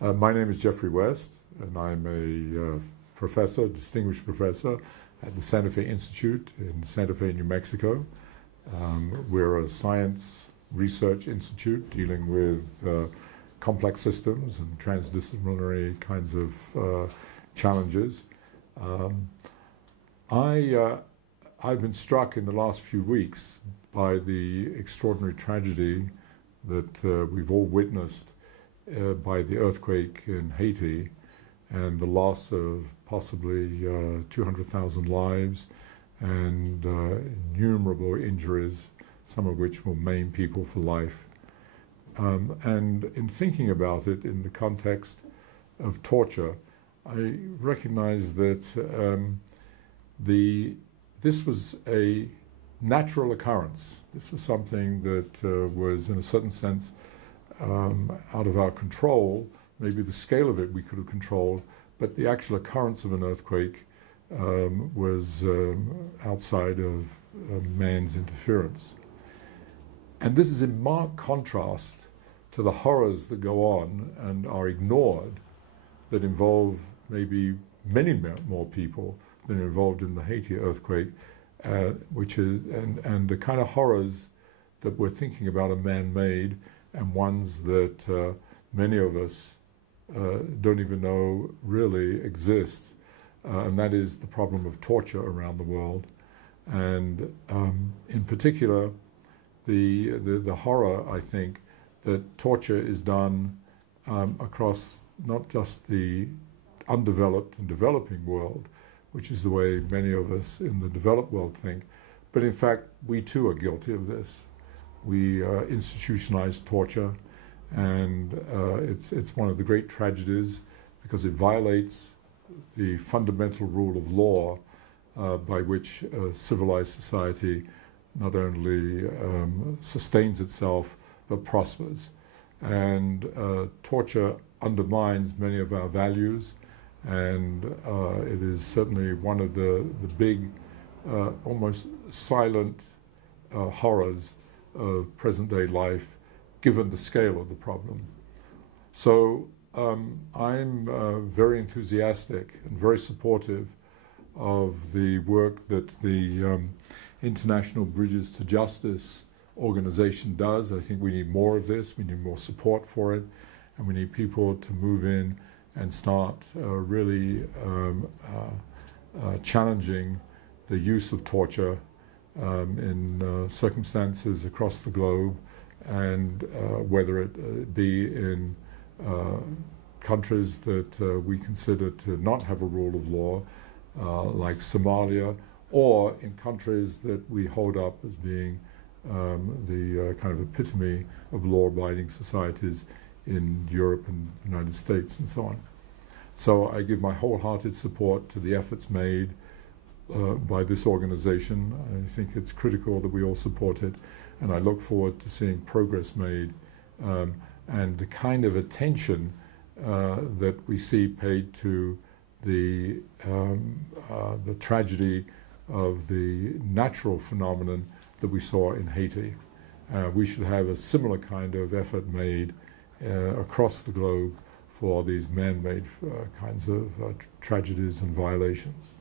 My name is Geoffrey West, and I'm a professor, distinguished professor at the Santa Fe Institute in Santa Fe, New Mexico. We're a science research institute dealing with complex systems and transdisciplinary kinds of challenges. I've been struck in the last few weeks by the extraordinary tragedy that we've all witnessed by the earthquake in Haiti and the loss of possibly 200,000 lives and innumerable injuries, some of which will maim people for life. And in thinking about it in the context of torture, I recognize that this was a natural occurrence. This was something that was, in a certain sense, out of our control. Maybe the scale of it we could have controlled, but the actual occurrence of an earthquake was outside of man's interference. And this is in marked contrast to the horrors that go on and are ignored that involve maybe many more people than are involved in the Haiti earthquake, which is, and the kind of horrors that we're thinking about are man-made and ones that many of us don't even know really exist, and that is the problem of torture around the world. And in particular, the horror, I think, that torture is done across not just the undeveloped and developing world, which is the way many of us in the developed world think, but in fact we too are guilty of this. We institutionalize torture, and it's one of the great tragedies because it violates the fundamental rule of law by which civilized society not only sustains itself but prospers. And torture undermines many of our values, and it is certainly one of the big, almost silent horrors of present-day life, given the scale of the problem. So I'm very enthusiastic and very supportive of the work that the International Bridges to Justice organization does. I think we need more of this, we need more support for it, and we need people to move in and start really challenging the use of torture in circumstances across the globe, and whether it be in countries that we consider to not have a rule of law, like Somalia, or in countries that we hold up as being the kind of epitome of law-abiding societies in Europe and the United States and so on. So I give my wholehearted support to the efforts made by this organization. I think it's critical that we all support it, and I look forward to seeing progress made and the kind of attention that we see paid to the tragedy of the natural phenomenon that we saw in Haiti. We should have a similar kind of effort made across the globe for these man-made kinds of tragedies and violations.